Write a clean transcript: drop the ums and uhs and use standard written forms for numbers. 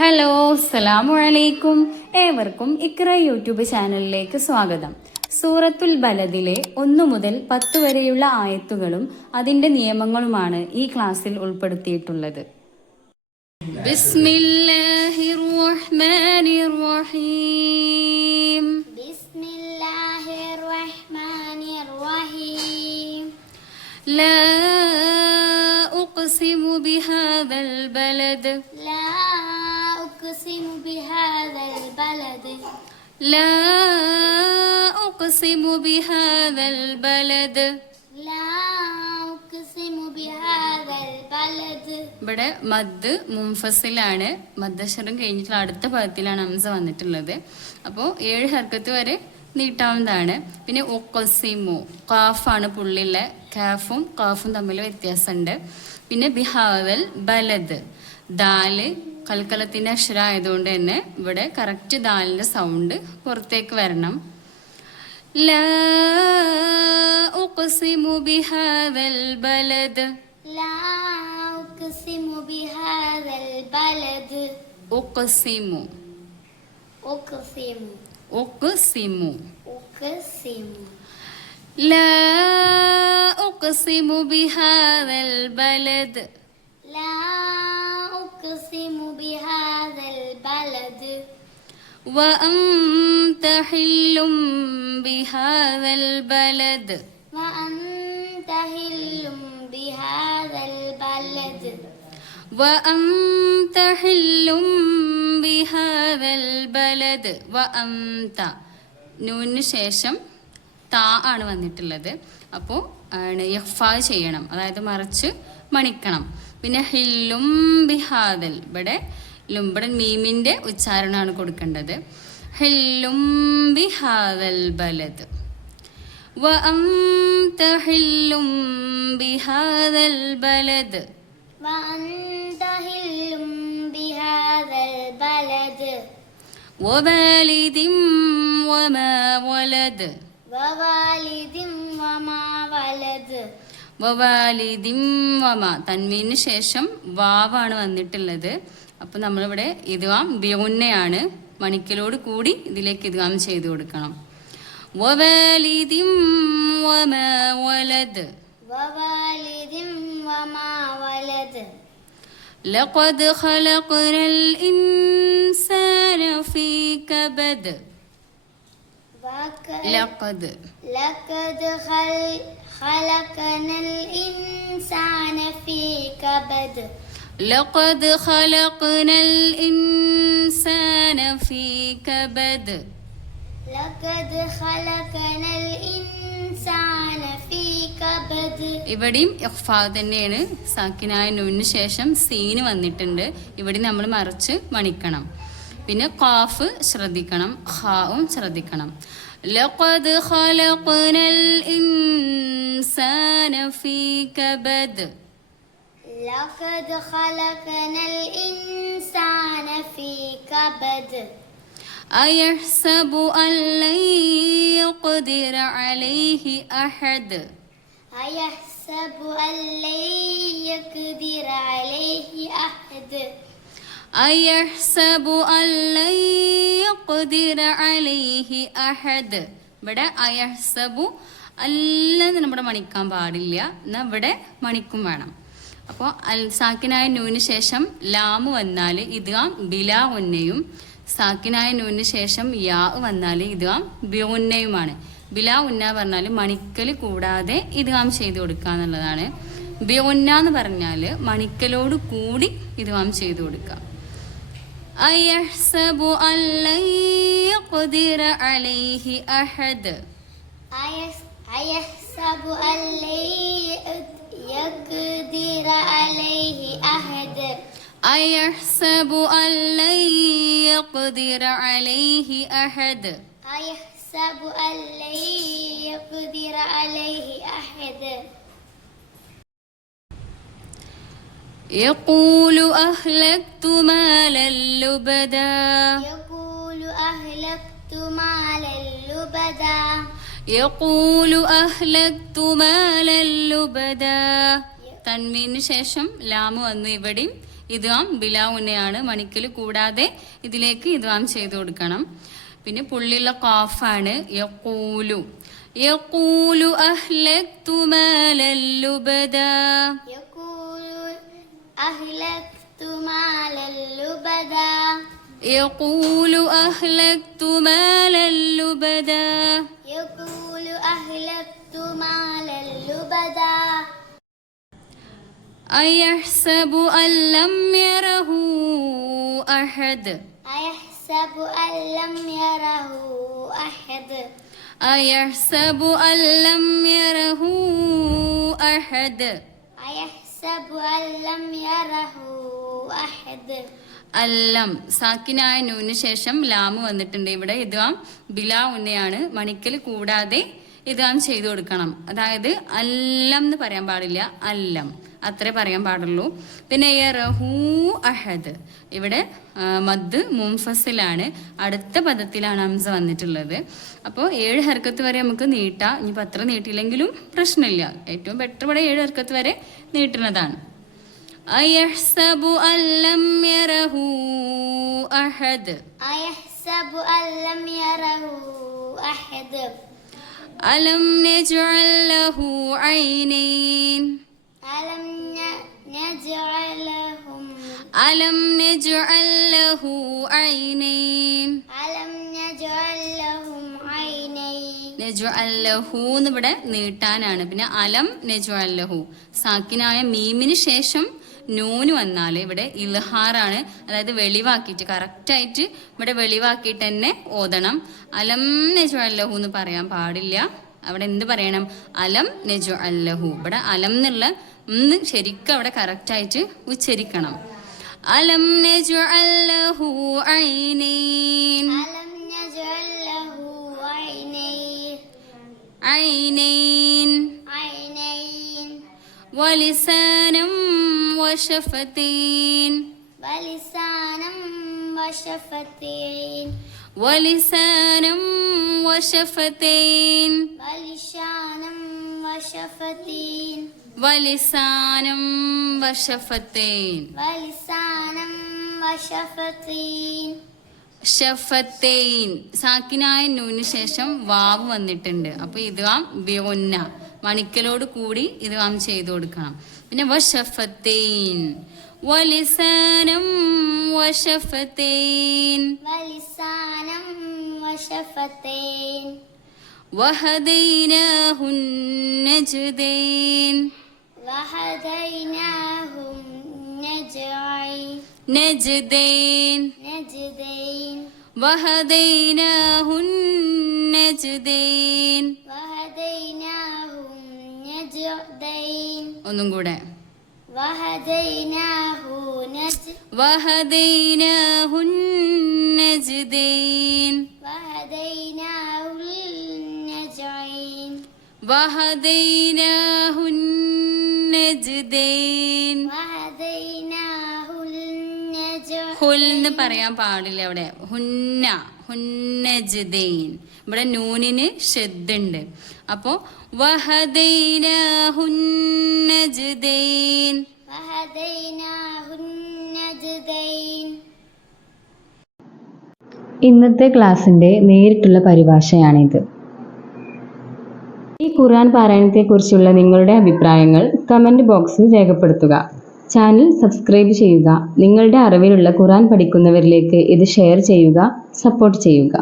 Hello, അസ്സലാമു അലൈക്കും. ഏവർക്കും ഇക്ര യൂട്യൂബ് ചാനലിലേക്ക് സ്വാഗതം. സൂറത്തുൽ ബലദിലെ 1 മുതൽ 10 വരെയുള്ള ആയത്തുകളും അതിൻ്റെ നിയമങ്ങളുമാണ് ഈ ക്ലാസ്സിൽ ഉൾപ്പെടുത്തിയിട്ടുള്ളത്. ബിസ്മില്ലാഹിർ റഹ്മാനിർ റഹീം. ബിസ്മില്ലാഹിർ റഹ്മാനിർ റഹീം. ലാ ഉഖ്സിമു ബിഹാദൽ ബലദ്. ലാ ഉഖ്സിമു ബിഹാദൽ ബലദ്. ലാ ഉഖ്സിമു ബിഹാദൽ ബലദ്. ലാ ഉഖ്സിമു ബിഹാദൽ ബലദ്. ഇവിടെ മദ് മുൻഫസിലാണ്. മദ്ദശരം കഴിഞ്ഞിട്ടുള്ള അടുത്ത പദത്തിലാണ് ഹംസ വന്നിട്ടുള്ളത്. അപ്പോൾ 7 ഹർക്കത്ത് വരെ നീട്ടാവുന്നതാണ്. പിന്നെ ഒക്കസിമു, കാഫാണ് പുള്ളിയുള്ള, കാഫും കാഫും തമ്മിൽ വ്യത്യാസമുണ്ട്. പിന്നെ ബിഹാദൽ ബലദ്, ദാല് കൽക്കലത്തിൻ്റെ അക്ഷരം ആയതുകൊണ്ട് തന്നെ ഇവിടെ കറക്റ്റ് ദാലിൻ്റെ സൗണ്ട് പുറത്തേക്ക് വരണം. ലാ ഉഖ്സിമു ബിഹാദൽ ബലദ്. ലാ ഉഖ്സിമു ബിഹാദൽ ബലദ്. ഉഖ്സിമു ഉഖ്സിമു ഉഖ്സിമു ഉഖ്സിമു. ലാ ഉഖ്സിമു ബിഹാദൽ ബലദ്. ലാ ഉഖ്സിമു ബിഹാദൽ ബലദ്. വഅൻത ഹില്ലും ബിഹാദൽ ബലദ്. വഅൻത ഹില്ലും ബിഹാദൽ ബലദ്. വഅൻത ഹില്ലും ബിഹാദൽ ബലദ്. വഅൻത നൂനിന് ശേഷം താ ആണ് വന്നിട്ടുള്ളത്. അപ്പോൾ ഇഖ്ഫാ ചെയ്യണം, അതായത് മറിച്ച് മണിക്കണം. പിന്നെ ഹില്ലും ബിഹാദൽ, ഇവിടെ മീമിൻ്റെ ഉച്ചാരണമാണ് കൊടുക്കേണ്ടത്. ഹില്ലും ബിഹാദൽ ബലദ്. വഅൻത ഹില്ലും ബിഹാദൽ ബലദ്. വഅൻത ഹില്ലും ബിഹാദൽ ബലദ്. വവാലിദിൻ വമാ വലദ്. വവാലിദിൻ വമാ വലദ്. വവാലിദിൻ വമാ, തൻവീന് ശേഷം വാവാണ് വന്നിട്ടുള്ളത്. അപ്പോൾ നമ്മളിവിടെ ഇദ്ഗാം ബിഗുന്നയാണ്, മണിക്കലോട് കൂടി ഇതിലേക്ക് ഇദ്ഗാം ചെയ്ത് കൊടുക്കണം. വവാലിദിൻ വമാ വലദ്. വവാലിദിൻ വമാ വലദ്. ലഖദ് ഖലഖ്നൽ ഇൻസാന ഫീ കബദ്. ലഖദ് ഖലഖനൽ ഇൻസാന ഫീ കബദ്. ലഖദ് ഖലഖ്നൽ ഇൻസാന ഫീ കബദ്. ലഖദ് ഖലഖനൽ ഇൻസാന ഫീ കബദ്. ഇവിടെയും ഇഖ്ഫാ തന്നെയാണ്. സാക്കിനായ നൂനിന് ശേഷം സീന് വന്നിട്ടുണ്ട്. ഇവിടെ നമ്മൾ മറിച്ച് മണിക്കണം. പിന്നെ ഖാഫ് ശ്രദ്ധിക്കണം, ഖാവും ശ്രദ്ധിക്കണം. ലഖദ് ഖലഖ്നൽ ഇൻസാന ഫീ കബദ്. ലഖദ് ഖലഖനൽ ഇൻസാന ഫീ കബദ്. അയഹ്സബു അൻ ലൻ യഖ്ദിറ അലൈഹി അഹദ്. അയഹ്സബു അൻ ലൻ യഖ്ദിറ അലൈഹി അഹദ്. അയഹ്സബു അൻ ലൻ യഖ്ദിറ അലൈഹി അഹദ്. ഇവിടെ അയഹ്സബു അല്ലെന്ന് നമ്മുടെ മണിക്കാൻ പാടില്ല, എന്നാൽ ഇവിടെ മണിക്കും വേണം. അപ്പോൾ സാക്കിനായ നൂന് ശേഷം ലാമ് വന്നാൽ ഇദ്ഗാം ബിലാ ഉന്നയും, സാക്കിനായ നൂന് ശേഷം യാ വന്നാൽ ഇദ്ഗാം ബിഉന്നയുമാണ്. ബിലാ ഉന്ന പറഞ്ഞാൽ മണിക്കൽ കൂടാതെ ഇദ്ഗാം ചെയ്ത് കൊടുക്കുക എന്നുള്ളതാണ്. ബിഉന്ന എന്ന് പറഞ്ഞാൽ മണിക്കലോട് കൂടി ഇദ്ഗാം ചെയ്ത് കൊടുക്കുക. അയഹ്സബു അൻ ലൻ യഖ്ദിറ അലൈഹി അഹദ്. അയഹ്സബു അൻ ലൻ യഖ്ദിറ അലൈഹി അഹദ്. അയഹ്സബു അൻ ലൻ യഖ്ദിറ അലൈഹി അഹദ്. അയഹ്സബു അൻ ലൻ യഖ്ദിറ അലൈഹി അഹദ്. യഖൂലു അഹ്ലക്തു മാലൻ ലുബദാ. യഖൂലു അഹ്ലക്തു മാലൻ ലുബദാ. യഖൂലു അഹ്ലക്തു മാലൻ ലുബദാ. തൻവീന് ശേഷം ലാമ് വന്നു. ഇവിടെയും ഇദ്ഗാം ബിലാ ഉന്നയാണ്, മണിക്കൽ കൂടാതെ ഇതിലേക്ക് ഇദ്ഗാം ചെയ്ത് കൊടുക്കണം. പിന്നെ പുള്ളിയുള്ള ഖാഫാണ്. യഖൂലു യഖൂലു അഹ്ലക്തു മാലൻ ലുബദാ. യഖൂലു അഹ്ലക്തു മാലൻ ലുബദാ. യഖൂലു അഹ്ലക്തു മാലൻ ലുബദാ. യഖൂലു അഹ്ലക്തു മാലൻ ലുബദാ. അയഹ്സബു അല്ലം യറഹു അഹദ്. അയഹ്സബു അല്ലം യറഹു അഹദ്. അയഹ്സബു അല്ലം യറഹു അഹദ്. അയഹ്സബു അല്ലം യറഹു അഹദ്. അല്ലം സാക്കിനായ നൂന് ശേഷം ലാമ് വന്നിട്ടുണ്ട്. ഇവിടെ ഇദ്ഗാം ബിലാ ഉന്നയാണ്, മണിക്കൽ കൂടാതെ ഇദ്ഗാം ചെയ്തു കൊടുക്കണം. അതായത് അല്ലം എന്ന് പറയാൻ പാടില്ല, അല്ലം അത്രേ പറയാൻ പാടുള്ളൂ. പിന്നെ യറഹു അഹദ്, ഇവിടെ മദ് മുൻഫസിലാണ്, അടുത്ത പദത്തിലാണ് ഹംസ വന്നിട്ടുള്ളത്. അപ്പോൾ 7 ഹർക്കത്ത് വരെ നമുക്ക് നീട്ടാം. ഇനിയിപ്പോൾ അത്ര നീട്ടിയില്ലെങ്കിലും പ്രശ്നമില്ല. ഏറ്റവും ബെറ്റർ ഇവിടെ 7 ഹർക്കത്ത് വരെ നീട്ടുന്നതാണ്. അയഹ്സബു അല്ലം യറഹു അഹദ്. അയഹ്സബു അല്ലം യറഹു അഹദ്. അലം നജ്അൽ ലഹു ഐനൈൻ. അലം നജ്അൽ ലഹും. അലം നജ്അൽ ലഹു ഐനൈൻ. അലം നജ്അൽ ലഹും ഐനൈൻ. നജ്അൽ ലഹു എന്ന് ഇവിടെ നീട്ടാനാണ്. പിന്നെ അലം നജ്അൽ ലഹു സാക്കിനായ മീമിന് ശേഷം നൂന് വന്നാൽ ഇവിടെ ഇൽഹാറാണ്, അതായത് വെളിവാക്കിയിട്ട് കറക്റ്റായിട്ട് ഇവിടെ വെളിവാക്കിയിട്ട് തന്നെ ഓതണം. അലം നജ്അൽ ലഹു എന്ന് പറയാൻ പാടില്ല. അവിടെ എന്ത് പറയണം? അലം നജ്അൽ ലഹു. ഇവിടെ അലം എന്നുള്ള ശരിക്കും അവിടെ കറക്റ്റായിട്ട് ഉച്ചരിക്കണം. അലം നജ്അൽ ലഹു ഐനൈൻ. അലം നജ്അൽ ലഹു ഐനൈൻ. ഐനൈൻ ഐനൈൻ. വലിസാനം വശഫതൈൻ. വലിസാനം വശഫതൈൻ. വലിസാനം വശഫതൈൻ. വലിസാനം വശഫതൈൻ. വലിസാനം വശഫതൈൻ. വലിസാനം വശഫതൈൻ. ഷഫത്തൈൻ സാക്കിനായ നൂന് ശേഷം വാവ് വന്നിട്ടുണ്ട്. അപ്പോൾ ഇദ്ഗാം ബിഗുന്ന മണിക്കലോട് കൂടി ഇദ്ഗാം ചെയ്തു കൊടുക്കണം. പിന്നെ വശഫത്തൈൻ. വലിസാനം വശഫത്തൈൻ. വലിസാനം വശഫതൈൻ. വഹദൈനാഹുൻ നജ്ദൈൻ. വഹദൈനാഹും നജ്ദൈൻ. നജ്ദൈൻ. നജ്ദൈൻ. വഹദൈനാഹുൻ നജ്ദൈൻ. വഹദൈനാഹും നജ്ദൈൻ. ഒന്നും കൂടെ. വഹദൈനാഹു വഹദൈനാഹുൻ നജ്ദൈൻ. വഹദൈനാഹുൽ നജ്ദൈൻ. വഹദൈനാഹുൻ നജ്ദൈൻ. വഹദൈനാഹുൽ നജ്ദൈൻ. ഹുൽ എന്ന് പറയാൻ പാടില്ല അവിടെ. ഹുന്ന ഹുന്നജ്ദൈൻ. ഇവിടെ നൂനിന് ഷദ്ദുണ്ട്. അപ്പോൾ വഹദൈനാഹുൻ നജ്ദൈൻ. വഹദൈനാഹുൻ നജ്ദൈൻ. ഇന്നത്തെ ക്ലാസ്സിൻ്റെ നേരിട്ടുള്ള പരിഭാഷയാണിത്. ഈ ഖുർആൻ പാരായണത്തെക്കുറിച്ചുള്ള നിങ്ങളുടെ അഭിപ്രായങ്ങൾ കമൻറ്റ് ബോക്സിൽ രേഖപ്പെടുത്തുക. ചാനൽ സബ്സ്ക്രൈബ് ചെയ്യുക. നിങ്ങളുടെ അറിവിലുള്ള ഖുർആൻ പഠിക്കുന്നവരിലേക്ക് ഇത് ഷെയർ ചെയ്യുക, സപ്പോർട്ട് ചെയ്യുക.